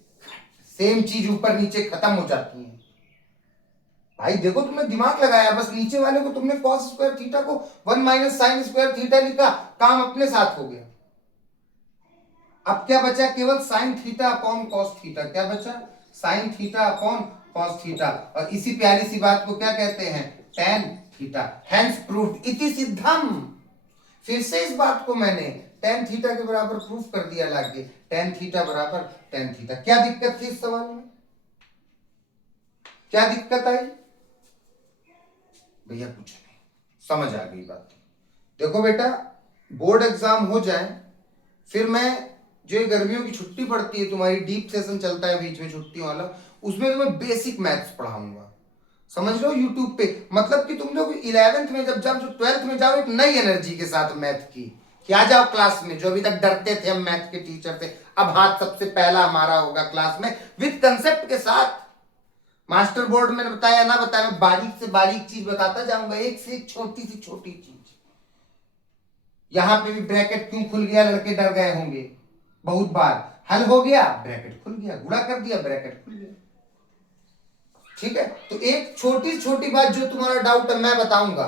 सेम चीज ऊपर नीचे खत्म हो जाती है। भाई देखो तुमने दिमाग लगाया, बस नीचे वाले को तुमने कॉस स्क्वायर थीटा को 1 माइनस साइन स्क्वायर थीटा लिखा, काम अपने साथ हो गया। अब क्या बचा, केवल sign theta upon cos theta, क्या बचा sign theta upon cos theta, और इसी प्यारी सी बात को क्या कहते हैं, tan थीटा, हेंस प्रूव्ड इति सिद्धम, फिर से इस बात को मैंने tan थीटा के बराबर प्रूफ कर दिया लाके, tan थीटा बराबर tan थीटा। क्या दिक्कत थी इस सवाल में, क्या दिक्कत आई भैया, कुछ नहीं, समझ आ गई बात। देखो बेटा, बोर्ड एग्जाम हो जाए, फिर मैं जो ये गर्मियों की छुट्टी पड़ती है, तुम्हारी डीप सेशन चलता है बीच में छुट्टियों वाला, उसमें तुम्हें बेसिक मैथ्स पढ़ाऊंगा, समझ लो यूट्यूब पे, मतलब कि तुम लोग 11th में जब जो 12th में जाओ, एक नई एनर्जी के साथ मैथ की, क्या जाओ क्लास में, जो अभी तक डरते थे हम मैथ के टीचर से, अब हाथ सबसे पहला हमारा होगा क्लास में विद कंसेप्ट के साथ। मास्टर बोर्ड में बताया ना बताया, मैं बारीक से बारीक चीज बताता जाऊंगा, एक से एक छोटी सी छोटी चीज। यहां पे भी ब्रैकेट क्यों खुल गया, लड़के डर गए होंगे बहुत बार। हल हो गया, ब्रैकेट खुल गया, गुणा कर दिया, ब्रैकेट खुल गया। ठीक है, तो एक छोटी छोटी बात जो तुम्हारा डाउट है मैं बताऊंगा,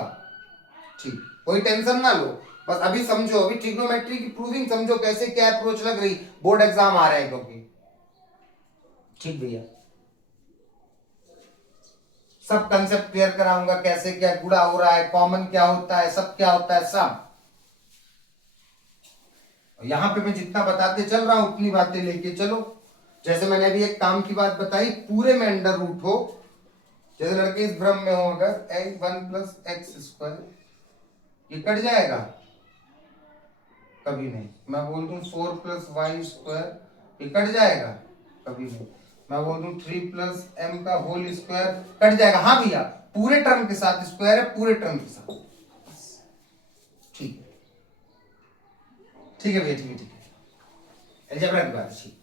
ठीक, कोई टेंशन ना लो, बस अभी समझो, अभी ट्रिग्नोमेट्री की प्रूविंग समझो कैसे क्या अप्रोच लग रही, बोर्ड एग्जाम आ रहे हैं क्योंकि। ठीक भैया, सब कंसेप्ट क्लियर कराऊंगा, कैसे क्या गुणा हो रहा है, कॉमन क्या होता है, सब क्या होता है, सब। यहां पे मैं जितना बताते चल रहा हूं उतनी बातें लेके चलो। जैसे मैंने अभी एक काम की बात बताई, पूरे में अंडर रूट हो, जैसे लड़के इस भ्रम में हो, अगर x one plus x square ये कट जाएगा, कभी नहीं। मैं बोल दूं 4 प्लस वाई स्क्वायर ये कट जाएगा, कभी नहीं। मैं बोल दूं 3 प्लस एम का होल स्क्वायर कट जाएगा, हाँ भैया, पूरे टर्म के साथ, स्क्वायर है पूरे टर्म के साथ। ठीक है, ठीक है भैया, ठीक है, ठीक है, अलजेब्रा की बात ठीक।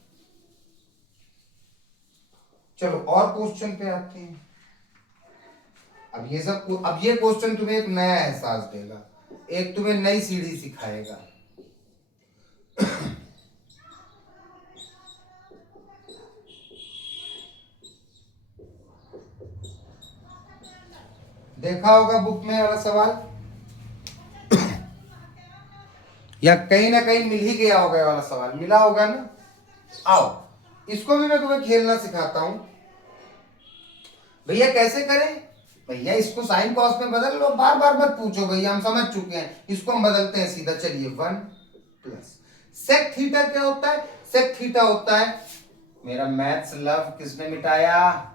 चलो और क्वेश्चन पे आते हैं। अब ये सब, अब ये क्वेश्चन तुम्हें एक नया एहसास देगा, एक तुम्हें नई सीढ़ी सिखाएगा। देखा होगा बुक में वाला सवाल, या कहीं ना कहीं मिल ही गया होगा, ये वाला सवाल मिला होगा ना। आओ इसको भी मैं तुम्हें खेलना सिखाता हूं। भैया कैसे करें, भैया इसको साइन कॉस में बदल लो, बार बार मत पूछो भैया, हम समझ चुके हैं, इसको हम बदलते हैं सीधा। चलिए 1 प्लस सेक थीटा क्या होता है, सेक थीटा होता है, मेरा मैथ्स लव किसने मिटाया,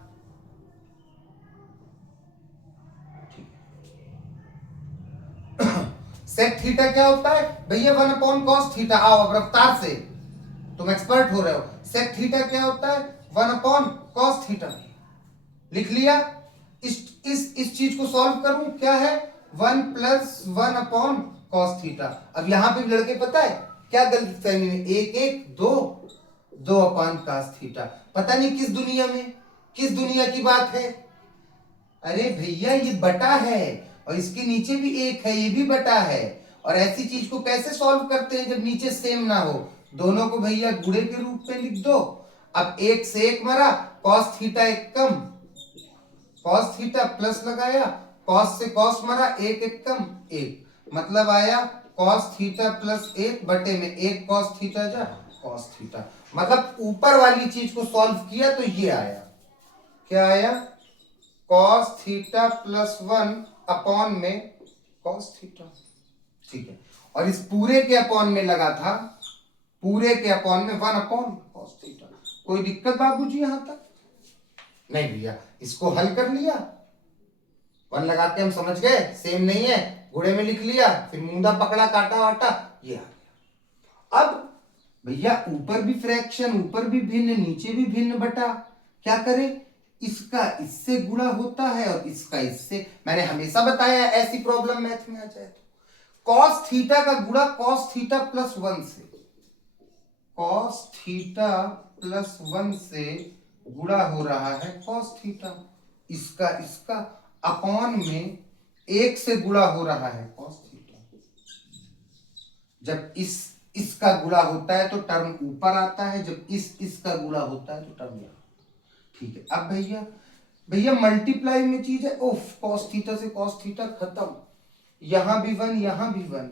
सेक थीटा क्या होता है भैया, 1 अपॉन कॉस थीटा। आओ अब रफ्तार से, तुम एक्सपर्ट हो रहे हो। सेक थीटा क्या होता है, 1 अपॉन कॉस थीटा। लिख लिया। इस चीज को सॉल्व करूं, क्या है 1 प्लस 1 अपॉन कॉस थीटा। अब यहां पे लड़के पता है क्या गलत फहमी में, एक एक दो, 2 अपॉन कॉस थीटा। पता नहीं किस दुनिया में, किस दुनिया की बात है। अरे भैया ये बटा है, और इसके नीचे भी एक है, ये भी बटा है। और ऐसी चीज को कैसे सॉल्व करते हैं जब नीचे सेम ना हो, दोनों को भैया गुणे के रूप में लिख दो। अब एक से एक मरा, कॉस थीटा एक कम, कॉस थीटा प्लस लगाया, कॉस से कॉस मरा, एक एक कम एक, मतलब आया कॉस थीटा प्लस एक बटे में एक कॉस थीटा जा कॉस थीटा। मतलब ऊपर वाली चीज को सॉल्व किया तो ये आया, क्या आया, कॉस थीटा प्लस 1 अपॉन में कॉस थीटा। ठीक है, और इस पूरे के अपॉन में लगा था, पूरे के अपॉन में 1 अपॉन कॉस थीटा। कोई दिक्कत बाबूजी यहां तक नहीं भैया, इसको हल कर लिया, 1 लगा के हम समझ गए सेम नहीं है, गुणे में लिख लिया, फिर मुंदा पकड़ा काटा वाटा, ये आ गया। अब भैया ऊपर भी फ्रैक्शन, ऊपर भी भिन्न, नीचे भी भिन्न बटा, क्या करें, इसका इससे गुणा होता है और इसका इससे। मैंने हमेशा बताया ऐसी प्रॉब्लम मैथ में आ जाए तो कॉस थीटा का गुणा कॉस थीटा प्लस 1 से, कॉस थीटा प्लस 1 से गुणा हो रहा है कॉस थीटा, इसका इसका अपॉन में एक से गुणा हो रहा है कॉस थीटा। जब इसका गुणा होता है तो टर्म ऊपर आता है, जब इसका गुणा होता है तो टर्म यहां। ठीक है, अब भैया भैया मल्टीप्लाई में चीज है, ओफ कॉस थीटा से कॉस थीटा खत्म, यहां भी 1 यहां भी 1,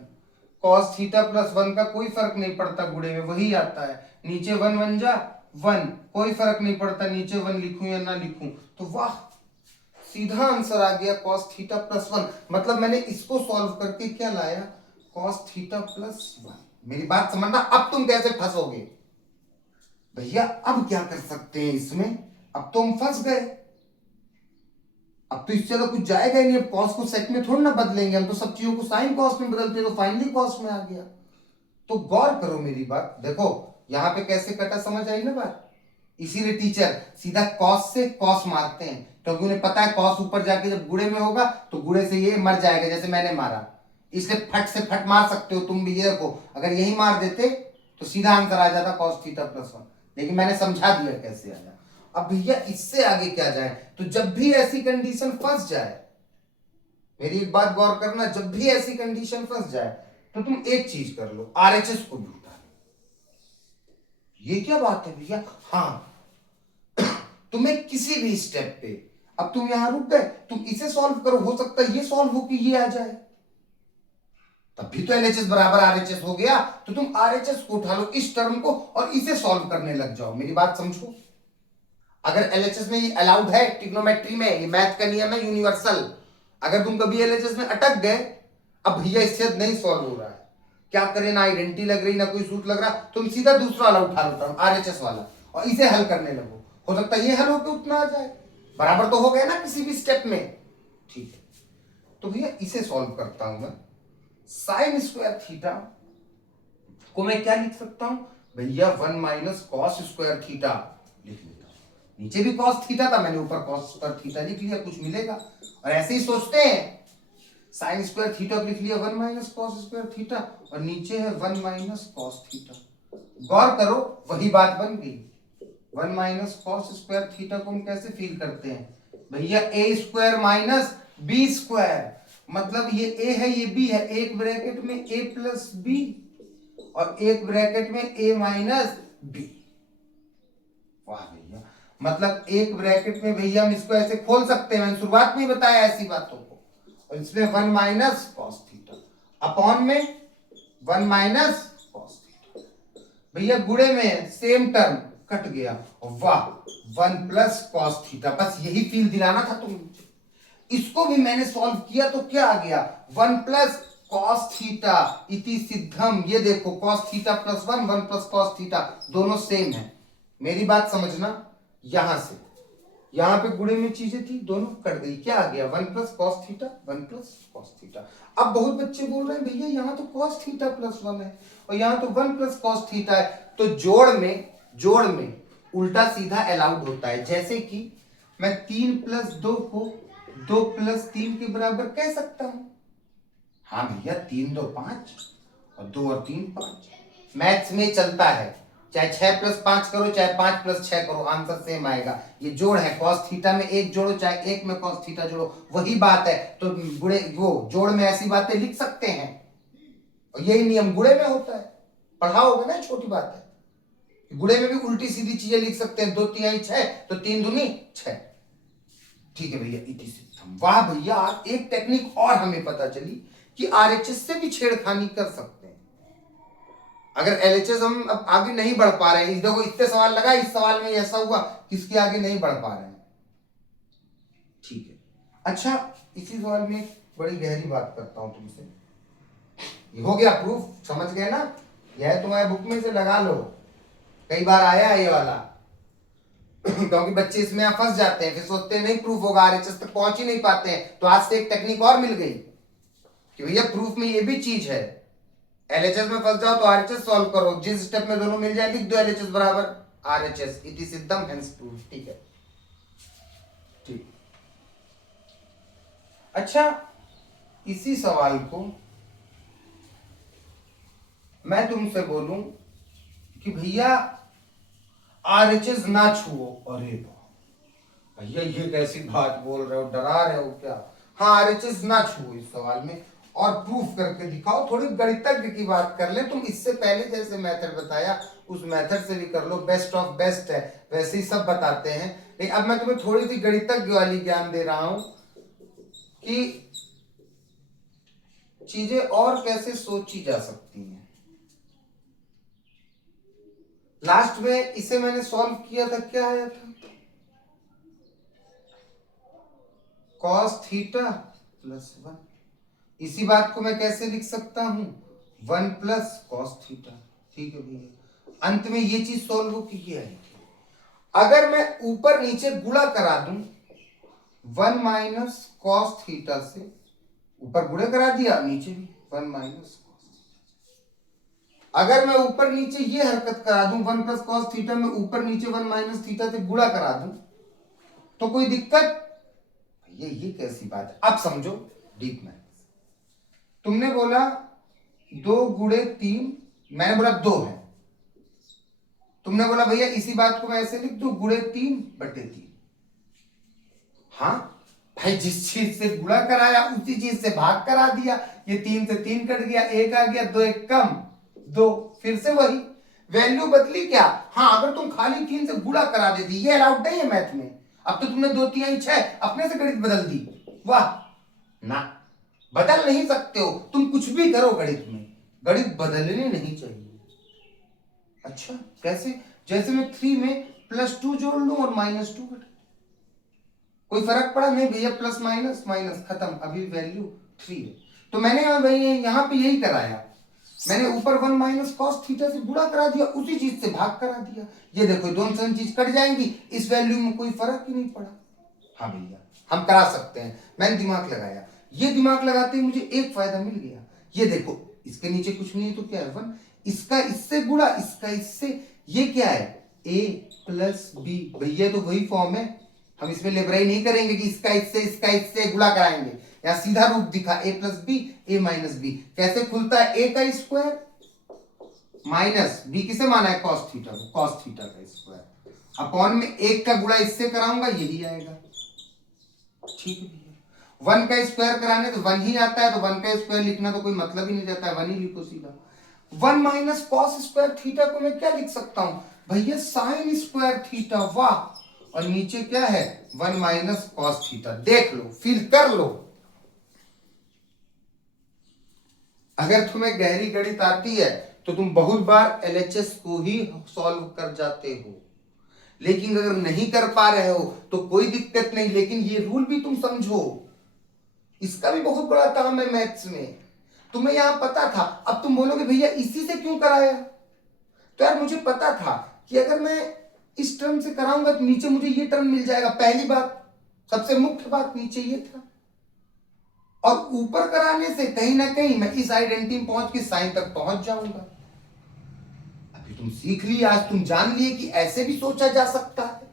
कॉस थीटा प्लस 1 का कोई फर्क नहीं पड़ता, गुणे में वही आता है, नीचे 1 1 जा 1, कोई फर्क नहीं पड़ता नीचे 1 लिखूं या ना लिखूं, तो वाह सीधा आंसर आ गया कॉस थीटा प्लस 1। मतलब मैंने इसको सॉल्व करके क्या लाया, कॉस थीटा प्लस 1। मेरी बात समझना, अब तुम कैसे फंसोगे भैया, अब क्या कर सकते हैं इसमें, अब तो हम फंस गए, अब तो इससे ज्यादा कुछ जाएगा ही नहीं। अब कॉस को सेक में थोड़ा ना बदलेंगे हम, तो सब चीजों को साइन कॉस में बदलते, तो फाइनली कॉस में आ गया। तो गौर करो मेरी बात, देखो यहां पे कैसे कटा, समझ आई ना बात। इसीलिए टीचर सीधा कॉस से कॉस मारते हैं, क्योंकि उन्हें पता है कॉस ऊपर जाके जब गुणे में होगा तो गुणे से ये मर जाएगा, जैसे मैंने मारा, इसलिए फट से फट मार सकते हो तुम भी। ये देखो, अगर यही मार देते तो सीधा आंसर आ जाता cos थीटा प्लस 1, लेकिन मैंने समझा दिया कैसे आया। अब भैया इससे आगे क्या जाए, तो जब भी ऐसी कंडीशन फंस जाए, मेरी एक बात गौर करना, जब भी ऐसी कंडीशन फंस जाए तो तुम एक चीज कर लो, आरएचएस को भी उठा लो। ये क्या बात है भैया? हाँ, तुम्हें किसी भी स्टेप पे, अब तुम यहां रुक गए, तुम इसे सॉल्व करो, हो सकता है ये सॉल्व हो कि ये आ जाए, तब भी तो एलएचएस बराबर आरएचएस हो गया। तो तुम आरएचएस को उठा लो, इस टर्म को, और इसे सॉल्व करने लग जाओ। मेरी बात समझो, अगर एलएचएस में ये अलाउड है, ट्रिग्नोमेट्री में ये मैथ का नियम है यूनिवर्सल। अगर तुम कभी एलएचएस में अटक गए, अब भैया इससे नहीं सॉल्व हो रहा है, क्या करें, ना आइडेंटिटी लग रही ना कोई सूत्र लग रहा, तुम सीधा दूसरा वाला उठा लो, आरएचएस वाला, और इसे हल करने लगो। हो सकता है ये हल होकर उतना आ जाए, बराबर तो हो गया ना किसी भी स्टेप में। ठीक है, तो भैया इसे सॉल्व करता हूं मैं। साइन स्क्वायर थीटा को मैं क्या लिख सकता हूं भैया, 1 माइनस कॉस स्क्वायर थीटा लिख लेता हूं। नीचे भी कॉस थीटा था, मैंने ऊपर कॉस स्क्वायर थीटा लिख लिया, कुछ मिलेगा। और ऐसे ही सोचते हैं, साइन स्क्वायर थीटा लिख लिया 1 माइनस कॉस स्क्वायर थीटा, और नीचे है 1 माइनस कॉस थीटा। गौर करो, वही बात बन गई। 1 माइनस कॉस स्क्वायर थीटा को हम कैसे फील करते हैं भैया, ए स्क्वायर माइनस बी स्क्वायर, मतलब ये ए है ये बी है, एक ब्रैकेट में ए प्लस बी और एक ब्रैकेट में ए माइनस बी। वाह भैया, मतलब एक ब्रैकेट में भैया हम इसको ऐसे खोल सकते हैं, मैंने शुरुआत में ही बताया ऐसी बातों को। और इसमें 1 माइनस कॉस थीटा अपॉन में 1 माइनस कॉस थीटा, भैया गुणे में सेम टर्म कट गया, वाह 1 प्लस कॉस थीटा। बस यही फील दिलाना था तुम। इसको भी मैंने सॉल्व किया तो क्या आ गया, 1 प्लस कॉस थीटा इति सिद्धम। ये देखो cos theta plus 1, 1 plus cos theta, दोनों सेम है। मेरी बात समझना, यहां से यहां पे गुणे में चीजें थी, दोनों कट गई, क्या आ गया 1 plus cos theta, 1 plus cos theta. अब बहुत बच्चे बोल रहे हैं भैया यहाँ तो कॉस थीटा प्लस 1 है और यहाँ तो 1 प्लस कॉस थीटा है, तो जोड़ में उल्टा सीधा अलाउड होता है। जैसे कि मैं 3 प्लस 2 को 2 प्लस 3 के बराबर कह सकता हूं। हाँ भैया, 3 2 5 और 2 और 3 5, मैथ्स में चलता है, चाहे 6 प्लस 5 करो चाहे 5 प्लस 6 करो, आंसर सेम आएगा। ये जोड़ है, कॉस थीटा में एक जोड़ो चाहे एक में कॉस थीटा जोड़ो, वही बात है। तो गुणे वो जोड़ में ऐसी बातें लिख सकते हैं, और यही नियम गुणे में होता है, पढ़ा होगा ना, छोटी बात है। गुणे में भी उल्टी सीधी चीजें लिख सकते हैं, 2 तिहाई 6 तो 3 दूनी 6। ठीक है भैया, इति सिद्धम। वाह भैया, एक टेक्निक और हमें पता चली कि आरएचएस से भी छेड़खानी कर सकते हैं। अगर एलएचएस हम अब आगे नहीं बढ़ पा रहे हैं, देखो इतने सवाल लगा, इस सवाल में ऐसा हुआ, किसके आगे नहीं बढ़ पा रहे हैं। ठीक है, अच्छा इसी सवाल में एक बड़ी गहरी बात करता हूं तुमसे। ये हो गया प्रूफ, समझ गए ना, यह तुम्हारे बुक में से लगा लो, कई बार आया है ये वाला। क्योंकि बच्चे इसमें फंस जाते हैं, फिर सोचते हैं नहीं प्रूफ होगा, आरएचएस तक पहुंच ही नहीं पाते हैं। तो आज से एक टेक्निक और मिल गई कि भैया प्रूफ में ये भी चीज है, एलएचएस में फंस जाओ तो आरएचएस सॉल्व करो, जिस स्टेप में दोनों मिल जाए लिख दो एलएचएस बराबर आरएचएस, इति सिद्धम हेंस प्रूफ। ठीक है, ठीक। अच्छा, इसी सवाल को मैं तुमसे बोलूं कि भैया आरएचएस ना छुओ, अरे भैया ये कैसी बात बोल रहे हो, डरा रहे हो क्या? हाँ, आरएचएस ना छुओ इस सवाल में, और प्रूफ करके दिखाओ। थोड़ी गणितज्ञ की बात कर ले तुम, इससे पहले जैसे मेथड बताया उस मेथड से भी कर लो, बेस्ट ऑफ बेस्ट है, वैसे ही सब बताते हैं। लेकिन अब मैं तुम्हें थोड़ी सी गणितज्ञ वाली ज्ञान दे रहा हूं कि चीजें और कैसे सोची जा सकती हैं। लास्ट में इसे मैंने सॉल्व किया था, क्या आया था, cos थीटा प्लस 1। इसी बात को मैं कैसे लिख सकता हूं, 1 प्लस कॉस थीटा। ठीक है भैया, अंत में ये चीज सॉल्व हो की है। अगर मैं ऊपर नीचे गुणा करा दूं 1 माइनस कॉस थीटा से, ऊपर गुणा करा दिया, नीचे भी 1 माइनस कॉस थीटा। अगर मैं ऊपर नीचे ये हरकत करा दूं 1 प्लस कॉस थीटा में ऊपर नीचे 1 माइनस थीटा से गुणा करा दूं, तो कोई दिक्कत? ये कैसी बात है? अब समझो डीप मैथ्स। तुमने बोला 2 गुणे 3, मैंने बोला 2 है, तुमने बोला भैया इसी बात को मैं ऐसे लिख दूं, गुणे 3/3। हाँ भाई, जिस चीज से गुणा कराया उसी चीज से भाग करा दिया। ये 3 से 3 कट गया, 1 आ गया, 2 1 कम 2, फिर से वही वैल्यू बदली क्या? हाँ, अगर तुम खाली 3 से गुणा करा देती, ये अलाउड नहीं है मैथ में। अब तो तुमने 2 3 6 अपने से गणित बदल दी। वाह ना, बदल नहीं सकते हो तुम, कुछ भी करो गणित में, गणित बदलने नहीं चाहिए। अच्छा कैसे? जैसे मैं 3 में +2 जोड़ लूं और -2 घटे, कोई फर्क पड़ा? नहीं भैया, प्लस माइनस माइनस खत्म, अभी वैल्यू 3 है। तो मैंने यहाँ पे यही कराया, मैंने ऊपर 1 माइनस कॉस थीटा से गुणा करा दिया, उसी चीज से भाग करा दिया। ये देखो दोनों सेम चीज कट जाएंगी, इस वैल्यू में कोई फर्क ही नहीं पड़ा। हाँ भैया, हम करा सकते हैं, मैंने दिमाग लगाया। ये दिमाग लगाते ही मुझे एक फायदा मिल गया। ये देखो, इसके नीचे कुछ नहीं है तो क्या है 1, इसका इससे गुणा, इसका इससे, ये क्या है a + b। भैया तो वही फॉर्म है, हम इसमें लेबराई नहीं करेंगे कि इसका इससे गुणा कराएंगे। यहाँ सीधा रूप दिखा, a + b a - b। कैसे खुलता है? a का स्क्वायर माइनस b किसे माना है? cos थीटा को, cos थीटा का स्क्वायर अपॉन में 1 का गुणा इससे कराऊंगा, यही आएगा। ठीक है भैया, 1 का स्क्वायर कराने तो 1 ही आता है, तो 1 का स्क्वायर लिखना तो कोई मतलब ही नहीं रहता है, 1 ही लिखो सीधा। 1 माइनस कॉस स्क्वायर थीटा को मैं क्या लिख सकता हूं भैया? Sign square theta. वाह, और नीचे क्या है? 1 माइनस कॉस थीटा। देख लो, फील कर लो। अगर तुम्हें गहरी गणित आती है तो तुम बहुत बार एलएचएस को ही सॉल्व कर जाते हो, लेकिन अगर नहीं कर पा रहे हो तो कोई दिक्कत नहीं, लेकिन ये रूल भी तुम समझो, इसका भी बहुत बड़ा काम है मैथ्स में। तुम्हें यहां पता था, अब तुम बोलोगे भैया इसी से क्यों कराया? तो यार मुझे पता था कि अगर मैं इस टर्म से कराऊंगा तो नीचे मुझे ये टर्म मिल जाएगा। पहली बात, सबसे मुख्य बात नीचे ये था, और ऊपर कराने से कहीं ना कहीं मैं इस आइडेंटिटी में पहुंच के साइन तक पहुंच जाऊंगा। अभी तुम सीख लिए, आज तुम जान लिए कि ऐसे भी सोचा जा सकता है।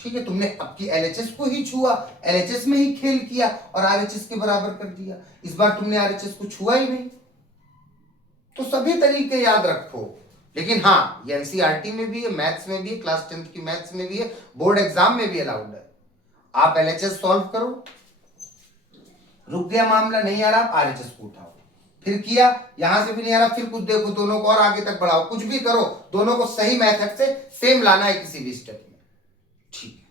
ठीक है, तुमने आपकी एलएचएस को ही छुआ, एलएचएस में ही खेल किया और आरएचएस के बराबर कर दिया। इस बार तुमने आरएचएस को छुआ ही नहीं। तो सभी तरीके याद रखो, लेकिन हाँ, ये एनसीईआरटी में भी है, मैथ्स में भी है, क्लास 10th की मैथ्स में भी है, बोर्ड एग्जाम में भी अलाउड है। आप एलएचएस सॉल्व करो, रुक गया मामला, नहीं आ रहा, आप आरएचएस को उठाओ, फिर किया, यहां से भी नहीं आ रहा, फिर कुछ देखो, दोनों को और आगे तक बढ़ाओ, कुछ भी करो, दोनों को सही मेथड से सेम लाना है किसी भी स्टेप में। ठीक है,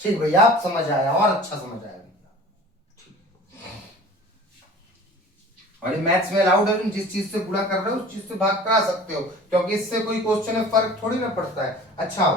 ठीक भैया, आप समझ आया और अच्छा समझ आया भैया। और ये मैथ्स में अलाउड है, तुम जिस चीज से गुणा कर रहे हो उस चीज से भाग करा सकते हो, क्योंकि इससे कोई क्वेश्चन में फर्क थोड़ी ना पड़ता है। अच्छा हो